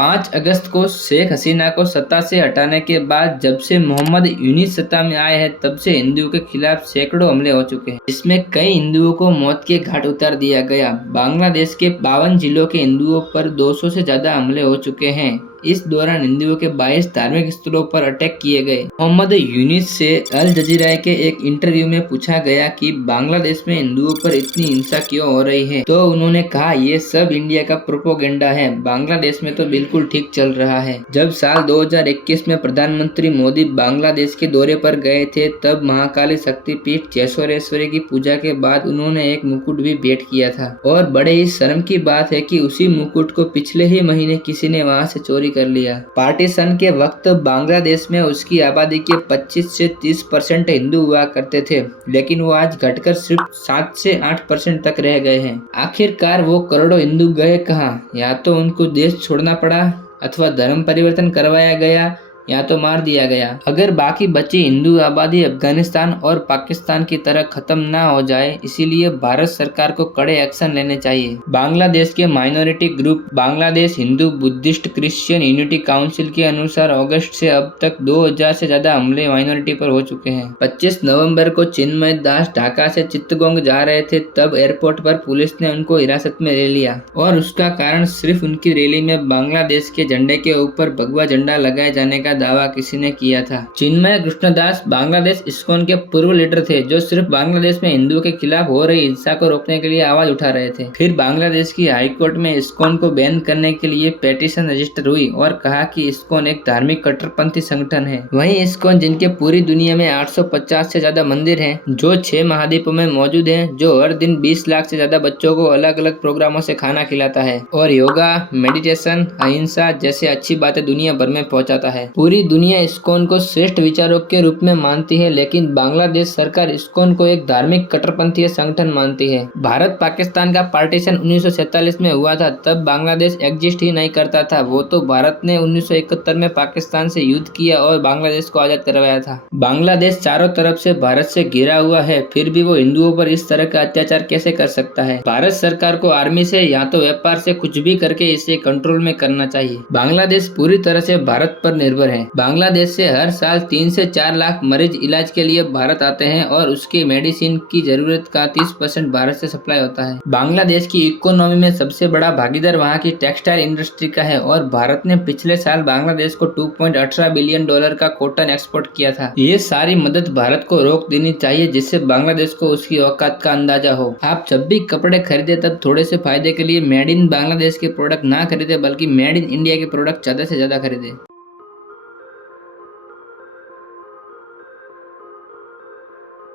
5 अगस्त को शेख हसीना को सत्ता से हटाने के बाद जब से मोहम्मद यूनिस सत्ता में आए हैं तब से हिंदुओं के खिलाफ सैकड़ों हमले हो चुके हैं, जिसमें कई हिंदुओं को मौत के घाट उतार दिया गया। बांग्लादेश के 52 जिलों के हिंदुओं पर 200 से ज्यादा हमले हो चुके हैं। इस दौरान हिंदुओं के 22 धार्मिक स्थलों पर अटैक किए गए। मोहम्मद यूनिस से अल जजीरा के एक इंटरव्यू में पूछा गया कि बांग्लादेश में हिंदुओं पर इतनी हिंसा क्यों हो रही है, तो उन्होंने कहा ये सब इंडिया का प्रोपोगेंडा है, बांग्लादेश में तो बिल्कुल ठीक चल रहा है। जब साल 2021 में प्रधानमंत्री मोदी बांग्लादेश के दौरे पर गए थे तब महाकाली शक्तिपीठ जैसवरेश्वरी की पूजा के बाद उन्होंने एक मुकुट भी भेंट किया था और बड़े ही शर्म की बात है कि उसी मुकुट को पिछले ही महीने किसी ने वहां से चोरी कर लिया। पार्टीशन के वक्त बांग्लादेश में उसकी आबादी के 25 से 30% हिंदू हुआ करते थे, लेकिन वो आज घटकर सिर्फ 7 से 8% तक रह गए हैं। आखिरकार वो करोड़ों हिंदू गए कहाँ? या तो उनको देश छोड़ना पड़ा अथवा धर्म परिवर्तन करवाया गया या तो मार दिया गया। अगर बाकी बची हिंदू आबादी अफगानिस्तान और पाकिस्तान की तरह खत्म ना हो जाए, इसीलिए भारत सरकार को कड़े एक्शन लेने चाहिए। बांग्लादेश के minority group Bangladesh Hindu Buddhist Christian unity council के अनुसार अगस्त से अब तक 2000 से ज्यादा हमले माइनॉरिटी पर हो चुके हैं। 25 नवंबर को चिन्मय दास ढाका से चित्तगोंग जा रहे थे, तब एयरपोर्ट पर पुलिस ने उनको हिरासत में ले लिया और उसका कारण सिर्फ उनकी रैली में बांग्लादेश के झंडे के ऊपर भगवा झंडा लगाए जाने का दावा किसी ने किया था। चिन्मय कृष्णदास बांग्लादेश इस्कॉन के पूर्व लीडर थे, जो सिर्फ बांग्लादेश में हिंदुओं के खिलाफ हो रही हिंसा को रोकने के लिए आवाज उठा रहे थे। फिर बांग्लादेश की हाईकोर्ट में इस्कॉन को बैन करने के लिए पेटिशन रजिस्टर हुई और कहा कि इस्कॉन एक धार्मिक कट्टरपंथी संगठन है। वहीं इस्कॉन, जिनके पूरी दुनिया में 850 से ज्यादा मंदिर हैं, जो 6 महाद्वीपों में मौजूद हैं, जो हर दिन 20 लाख से ज्यादा बच्चों को अलग अलग प्रोग्रामों से खाना खिलाता है और योगा, मेडिटेशन, अहिंसा जैसे अच्छी बातें दुनिया भर में पहुंचाता है। पूरी दुनिया इस्कॉन को श्रेष्ठ विचारों के रूप में मानती है, लेकिन बांग्लादेश सरकार इस्कॉन को एक धार्मिक कट्टरपंथी संगठन मानती है। भारत पाकिस्तान का पार्टीशन 1947 में हुआ था, तब बांग्लादेश एग्जिस्ट ही नहीं करता था। वो तो भारत ने 1971 में पाकिस्तान से युद्ध किया और बांग्लादेश को आजाद करवाया था। बांग्लादेश चारों तरफ से भारत से घिरा हुआ है, फिर भी वो हिंदुओं पर इस तरह का अत्याचार कैसे कर सकता है? भारत सरकार को आर्मी से या तो व्यापार से कुछ भी करके इसे कंट्रोल में करना चाहिए। बांग्लादेश पूरी तरह से भारत पर निर्भर है। बांग्लादेश से हर साल 3 से 4 लाख मरीज इलाज के लिए भारत आते हैं और उसकी मेडिसिन की जरूरत का 30% भारत से सप्लाई होता है। बांग्लादेश की इकोनॉमी में सबसे बड़ा भागीदार वहाँ की टेक्सटाइल इंडस्ट्री का है और भारत ने पिछले साल बांग्लादेश को $2.18 बिलियन का कॉटन एक्सपोर्ट किया था। ये सारी मदद भारत को रोक देनी चाहिए, जिससे बांग्लादेश को उसकी औकात का अंदाजा हो। आप जब भी कपड़े खरीदे तब थोड़े से फायदे के लिए मेड इन बांग्लादेश के प्रोडक्ट ना खरीदे, बल्कि मेड इन इंडिया के प्रोडक्ट ज्यादा से ज्यादा खरीदे।